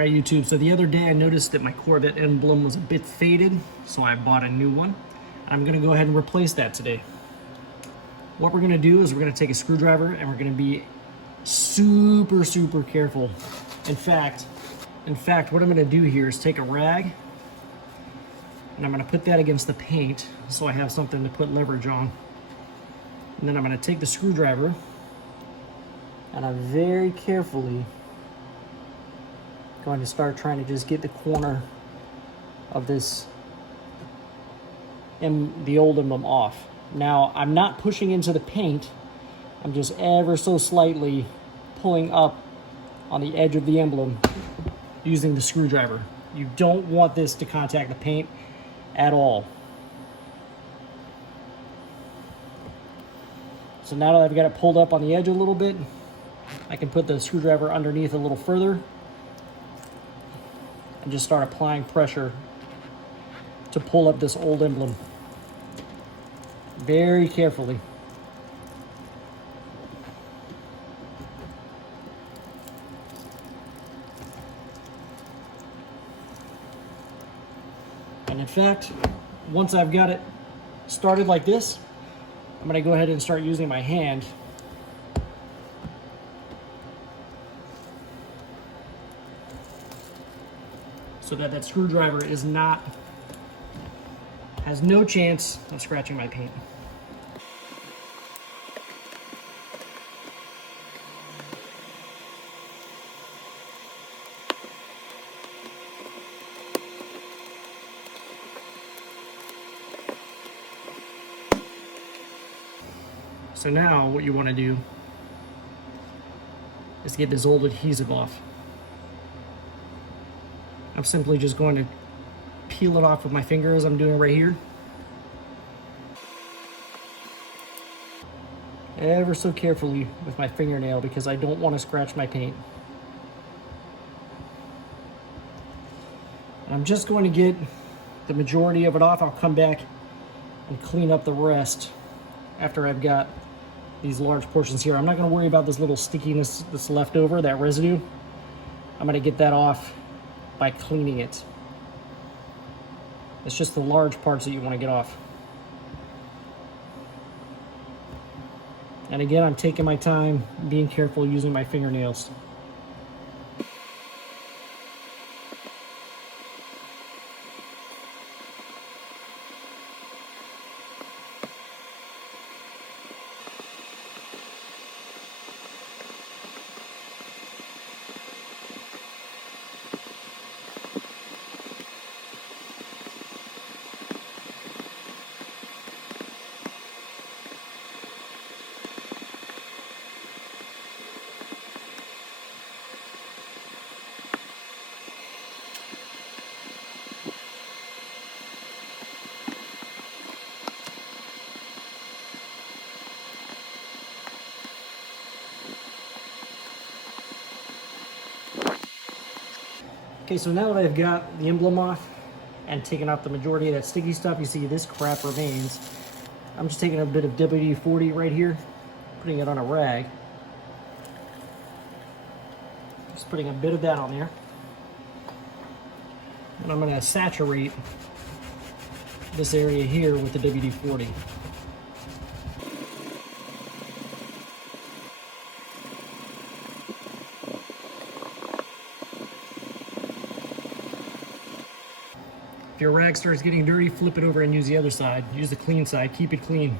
Alright YouTube, so the other day I noticed that my Corvette emblem was a bit faded, so I bought a new one. I'm going to go ahead and replace that today. What we're going to do is we're going to take a screwdriver and we're going to be super careful. In fact, what I'm going to do here is take a rag and I'm going to put that against the paint so I have something to put leverage on. And then I'm going to take the screwdriver and I'm very carefully going to start trying to just get the corner of this the old emblem off. Now I'm not pushing into the paint, I'm just ever so slightly pulling up on the edge of the emblem using the screwdriver. You don't want this to contact the paint at all. So now that I've got it pulled up on the edge a little bit, I can put the screwdriver underneath a little further and just start applying pressure to pull up this old emblem very carefully. And in fact, once I've got it started like this, I'm going to go ahead and start using my hand so that that screwdriver has no chance of scratching my paint. So now what you want to do is get this old adhesive off. I'm simply just going to peel it off with my finger as I'm doing right here. Ever so carefully with my fingernail because I don't want to scratch my paint. And I'm just going to get the majority of it off. I'll come back and clean up the rest after I've got these large portions here. I'm not going to worry about this little stickiness that's left over, that residue. I'm going to get that off by cleaning it. It's just the large parts that you want to get off. And again, I'm taking my time, being careful using my fingernails. Okay, so now that I've got the emblem off and taken off the majority of that sticky stuff, you see this crap remains. I'm just taking a bit of WD-40 right here, putting it on a rag. Just putting a bit of that on there. And I'm going to saturate this area here with the WD-40. If your rag starts getting dirty, flip it over and use the other side. Use the clean side, keep it clean.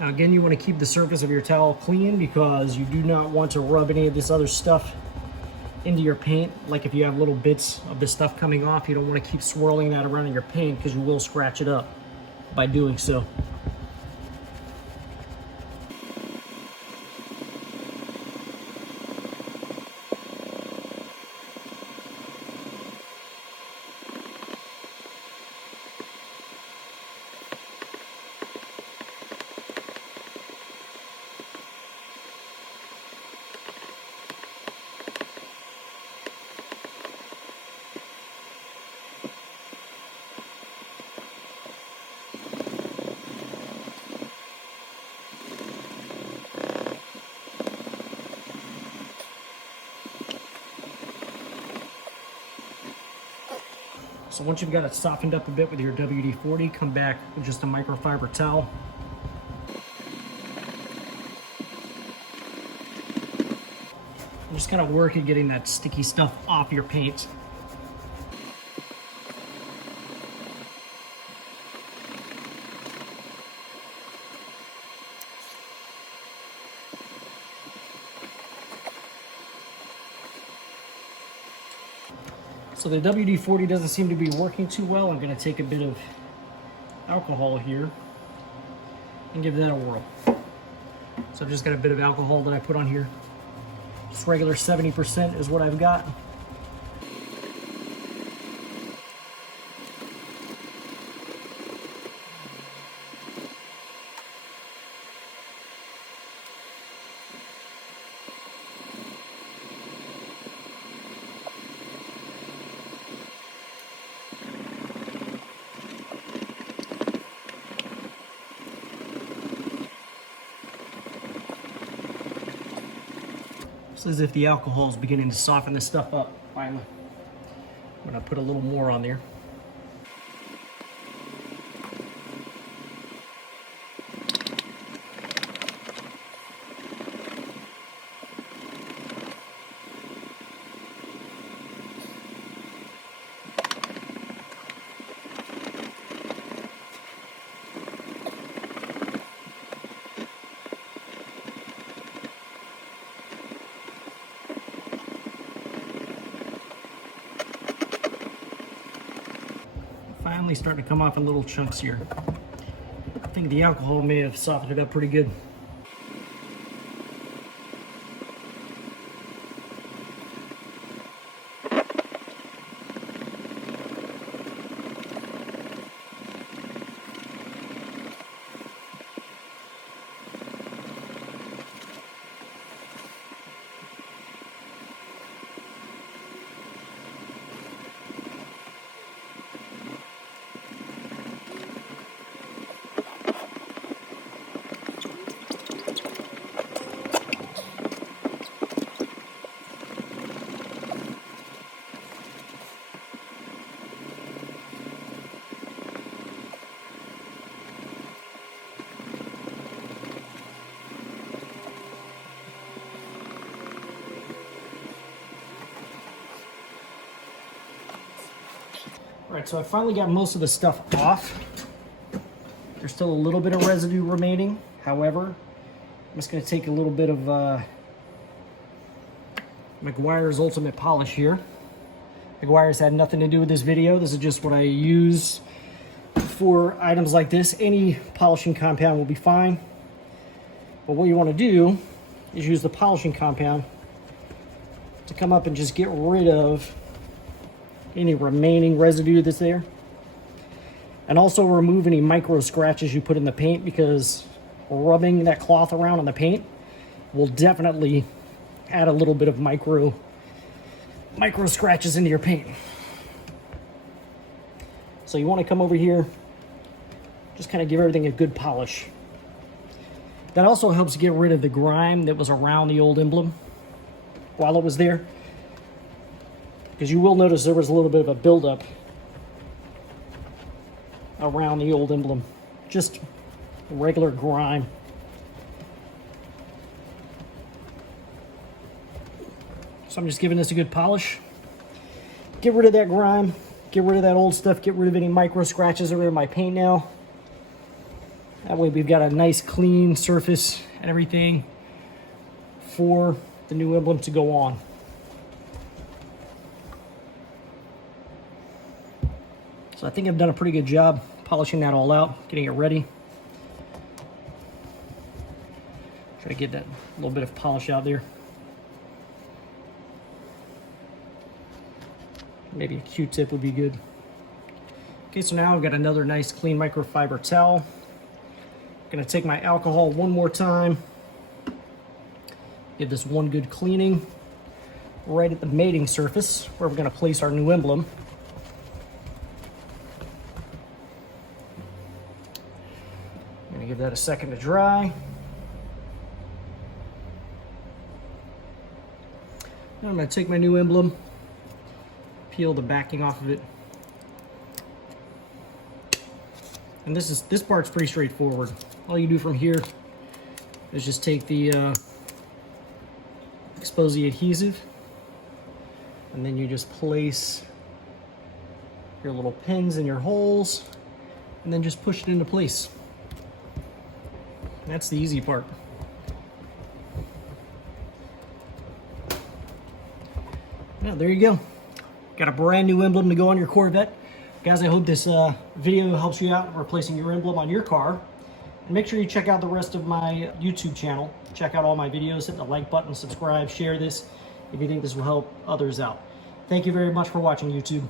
Now again, you want to keep the surface of your towel clean because you do not want to rub any of this other stuff into your paint. Like if you have little bits of this stuff coming off, you don't want to keep swirling that around in your paint because you will scratch it up by doing so. So once you've got it softened up a bit with your WD-40, come back with just a microfiber towel. And just kind of work at getting that sticky stuff off your paint. So the WD-40 doesn't seem to be working too well. I'm going to take a bit of alcohol here and give that a whirl. So I've just got a bit of alcohol that I put on here. Just regular 70% is what I've got. Just as if the alcohol is beginning to soften this stuff up finally. I'm going to put a little more on there. Finally starting to come off in little chunks here. I think the alcohol may have softened it up pretty good. All right, so I finally got most of the stuff off. There's still a little bit of residue remaining. However, I'm just going to take a little bit of Meguiar's Ultimate Polish here. Meguiar's had nothing to do with this video. This is just what I use for items like this. Any polishing compound will be fine. But what you want to do is use the polishing compound to come up and just get rid of any remaining residue that's there, and also remove any micro scratches you put in the paint, because rubbing that cloth around on the paint will definitely add a little bit of micro scratches into your paint. So you want to come over here, just kind of give everything a good polish. That also helps get rid of the grime that was around the old emblem while it was there, because you will notice there was a little bit of a buildup around the old emblem. Just regular grime. So I'm just giving this a good polish. Get rid of that grime, get rid of that old stuff, get rid of any micro scratches that are in my paint now. That way we've got a nice clean surface and everything for the new emblem to go on. So I think I've done a pretty good job polishing that all out, getting it ready. Try to get that little bit of polish out there. Maybe a Q-tip would be good. Okay, so now I've got another nice clean microfiber towel. I'm gonna take my alcohol one more time. Give this one good cleaning right at the mating surface where we're gonna place our new emblem. Give that a second to dry. Now I'm going to take my new emblem, peel the backing off of it, And this part's pretty straightforward. All you do from here is just take the expose the adhesive, and then you just place your little pins in your holes, and then just push it into place. That's the easy part. Now, there you go. Got a brand new emblem to go on your Corvette. Guys, I hope this video helps you out replacing your emblem on your car. And make sure you check out the rest of my YouTube channel. Check out all my videos, hit the like button, subscribe, share this if you think this will help others out. Thank you very much for watching, YouTube.